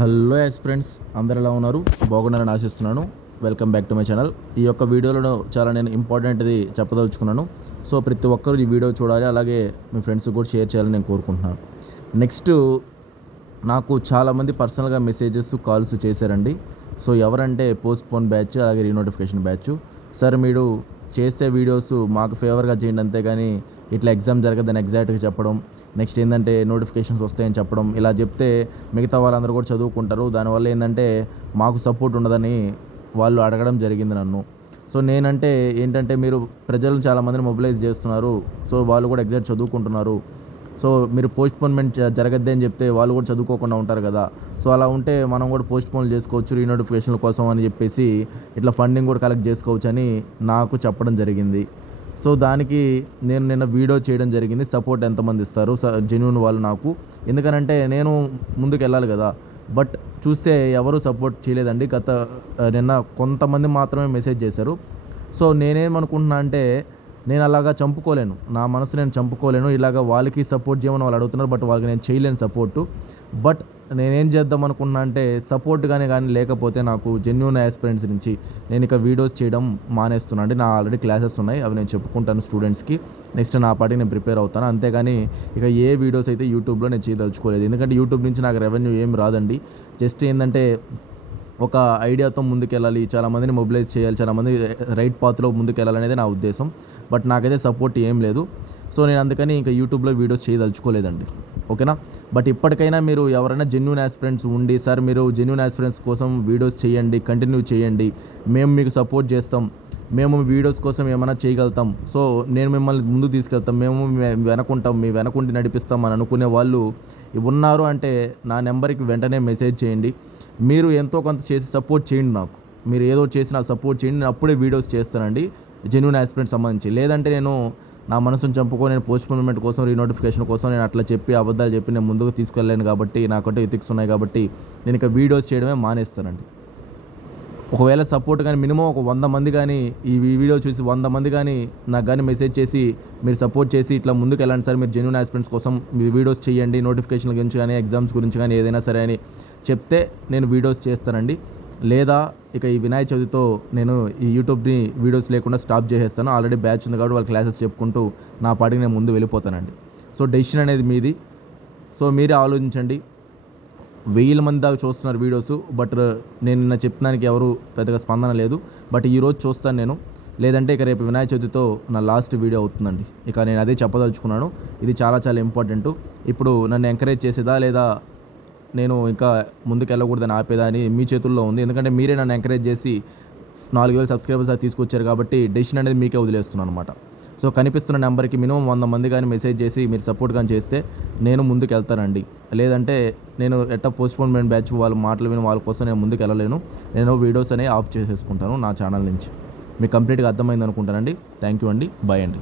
Hello friends, అందరు ఎలా ఉన్నారు? బాగున్నారని ఆశిస్తున్నాను. Welcome back to my channel. ఈ యొక్క వీడియోలో చాలా నేను ఇంపార్టెంట్ది చెప్పదలుచుకున్నాను. సో ప్రతి ఒక్కరు ఈ వీడియో చూడాలి, అలాగే మీ ఫ్రెండ్స్కి కూడా షేర్ చేయాలని నేను కోరుకుంటున్నాను. నెక్స్ట్, నాకు చాలామంది పర్సనల్గా మెసేజెస్ కాల్స్ చేశారండి. సో ఎవరంటే పోస్ట్ పోన్ బ్యాచ్, అలాగే రీనోటిఫికేషన్ బ్యాచ్. సార్ మీరు చేసే వీడియోస్ మాకు ఫేవర్గా చేయండి, అంతేగాని ఇట్లా ఎగ్జామ్ జరగదని ఎగ్జాక్ట్గా చెప్పడం, నెక్స్ట్ ఏంటంటే నోటిఫికేషన్స్ వస్తాయని చెప్పడం, ఇలా చెప్తే మిగతా వాళ్ళందరూ కూడా చదువుకుంటారు. దానివల్ల ఏంటంటే మాకు సపోర్ట్ ఉండదని వాళ్ళు అడగడం జరిగింది నన్ను. సో నేనంటే ఏంటంటే, మీరు ప్రజలను చాలామందిని మొబిలైజ్ చేస్తున్నారు, సో వాళ్ళు కూడా ఎగ్జాక్ట్ చదువుకుంటున్నారు. సో మీరు పోస్ట్‌పోన్‌మెంట్ జరగద్ది అని చెప్తే వాళ్ళు కూడా చదువుకోకుండా ఉంటారు కదా. సో అలా ఉంటే మనం కూడా పోస్ట్‌పోన్లు చేసుకోవచ్చు రీనోటిఫికేషన్ల కోసం అని చెప్పేసి, ఇట్లా ఫండింగ్ కూడా కలెక్ట్ చేసుకోవచ్చు అని నాకు చెప్పడం జరిగింది. సో దానికి నేను నిన్న వీడియో చేయడం జరిగింది. సపోర్ట్ ఎంతమంది ఇస్తారు జెన్యూన్ వాళ్ళు నాకు. ఎందుకనంటే నేను ముందుకెళ్ళాలి కదా. బట్ చూస్తే ఎవరు సపోర్ట్ చేయలేదండి. నిన్న కొంతమంది మాత్రమే మెసేజ్ చేశారు. సో నేనేమనుకుంటున్నా అంటే, నేను అలాగా చంపుకోలేను, నా మనసు నేను చంపుకోలేను. ఇలాగ వాళ్ళకి సపోర్ట్ చేయమని వాళ్ళు అడుగుతున్నారు, బట్ వాళ్ళకి నేను చేయలేను సపోర్టు. బట్ నేనేం చేద్దాం అనుకున్నా అంటే, సపోర్ట్ కానీ లేకపోతే నాకు జెన్యూన్ యాస్పిరెంట్స్ నుంచి నేను ఇక వీడియోస్ చేయడం మానేస్తున్నా అండి. నా ఆల్రెడీ క్లాసెస్ ఉన్నాయి, అవి నేను చెప్పుకుంటాను స్టూడెంట్స్కి. నెక్స్ట్ నా పాటికి నేను ప్రిపేర్ అవుతాను. అంతేగాని ఇక ఏ వీడియోస్ అయితే యూట్యూబ్లో నేను చేయదలుచుకోలేదు. ఎందుకంటే యూట్యూబ్ నుంచి నాకు రెవెన్యూ ఏం రాదండి. జస్ట్ ఏంటంటే, ఒక ఐడియాతో ముందుకెళ్ళాలి, చాలామందిని మొబిలైజ్ చేయాలి, చాలామంది రైట్ పాత్లో ముందుకెళ్ళాలనేది నా ఉద్దేశం. బట్ నాకైతే సపోర్ట్ ఏం లేదు. సో నేను అందుకని ఇంకా యూట్యూబ్లో వీడియోస్ చేయదలుచుకోలేదండి. ఓకేనా. బట్ ఇప్పటికైనా మీరు ఎవరైనా జెన్యూన్ యాస్పిరెంట్స్ ఉండి, సార్ మీరు జెన్యూన్ యాస్పిరెంట్స్ కోసం వీడియోస్ చేయండి, కంటిన్యూ చేయండి, మేము మీకు సపోర్ట్ చేస్తాం, మేము వీడియోస్ కోసం ఏమైనా చేయగలుగుతాం, సో నేను మిమ్మల్ని ముందు తీసుకెళ్తాం, మేము వెనకుంటాం, మీ వెనకుండి నడిపిస్తాం అని అనుకునే వాళ్ళు ఉన్నారు అంటే నా నెంబర్కి వెంటనే మెసేజ్ చేయండి. మీరు ఎంతో కొంత చేసి సపోర్ట్ చేయండి నాకు. మీరు ఏదో చేసి నాకు సపోర్ట్ చేయండి, నేను అప్పుడే వీడియోస్ చేస్తానండి జెన్యూన్ యాస్పిరెంట్ సంబంధించి. లేదంటే నేను నా మనసును చంపుకొని నేను పోస్ట్‌పోన్‌మెంట్ కోసం, రీనోటిఫికేషన్ కోసం నేను అట్లా చెప్పి అబద్ధాలు చెప్పి నేను ముందుకు తీసుకెళ్ళలేను కాబట్టి, నాకంటూ ఎథిక్స్ ఉన్నాయి కాబట్టి నేను ఇక వీడియోస్ చేయడమే మానేస్తానండి. ఒకవేళ సపోర్ట్ కానీ మినిమం ఒక 100 మంది కానీ ఈ వీడియో చూసి 100 మంది కానీ నాకు కానీ మెసేజ్ చేసి మీరు సపోర్ట్ చేసి ఇట్లా ముందుకు వెళ్ళండి సార్, మీరు జెన్యూన్ యాస్పిరెంట్స్ కోసం మీరు వీడియోస్ చేయండి, నోటిఫికేషన్ల గురించి కానీ ఎగ్జామ్స్ గురించి కానీ ఏదైనా సరే అని చెప్తే నేను వీడియోస్ చేస్తానండి. లేదా ఇక ఈ వినాయక చవితితో నేను ఈ యూట్యూబ్ని వీడియోస్ లేకుండా స్టాప్ చేసేస్తాను. ఆల్రెడీ బ్యాచ్ ఉంది కాబట్టి వాళ్ళ క్లాసెస్ చెప్పుకుంటూ నా పాటికి నేను ముందు వెళ్ళిపోతానండి. సో డెసిషన్ అనేది మీది. సో మీరే ఆలోచించండి. 1000 మంది దాకా చూస్తున్నారు వీడియోస్, బట్ నేను నిన్న చెప్పడానికి ఎవరు పెద్దగా స్పందన లేదు. బట్ ఈరోజు చూస్తాను నేను. లేదంటే ఇక రేపు వినాయక చవితితో నా లాస్ట్ వీడియో అవుతుందండి. ఇక నేను అదే చెప్పదలుచుకున్నాను. ఇది చాలా చాలా ఇంపార్టెంటు. ఇప్పుడు నన్ను ఎంకరేజ్ చేసేదా లేదా నేను ఇంకా ముందుకు వెళ్ళకూడదని ఆపేదా అని మీ చేతుల్లో ఉంది. ఎందుకంటే మీరే నన్ను ఎంకరేజ్ చేసి 4000 సబ్స్క్రైబర్స్ అది తీసుకొచ్చారు కాబట్టి డెసిషన్ అనేది మీకే వదిలేస్తున్నాను అనమాట. సో కనిపిస్తున్న నెంబర్కి మినిమం 100 మంది కానీ మెసేజ్ చేసి మీరు సపోర్ట్ కానీ చేస్తే నేను ముందుకు వెళ్తానండి. లేదంటే నేను పోస్ట్‌పోన్‌మెంట్ బ్యాచ్ వాళ్ళ మాటలు విని వాళ్ళ కోసం నేను ముందుకు వెళ్ళలేను. నేను వీడియోస్ అనేవి ఆఫ్ చేసేసుకుంటాను నా ఛానల్ నుంచి. మీకు కంప్లీట్గా అర్థమైంది అనుకుంటానండి. థ్యాంక్ యూ అండి. బాయ్ అండి.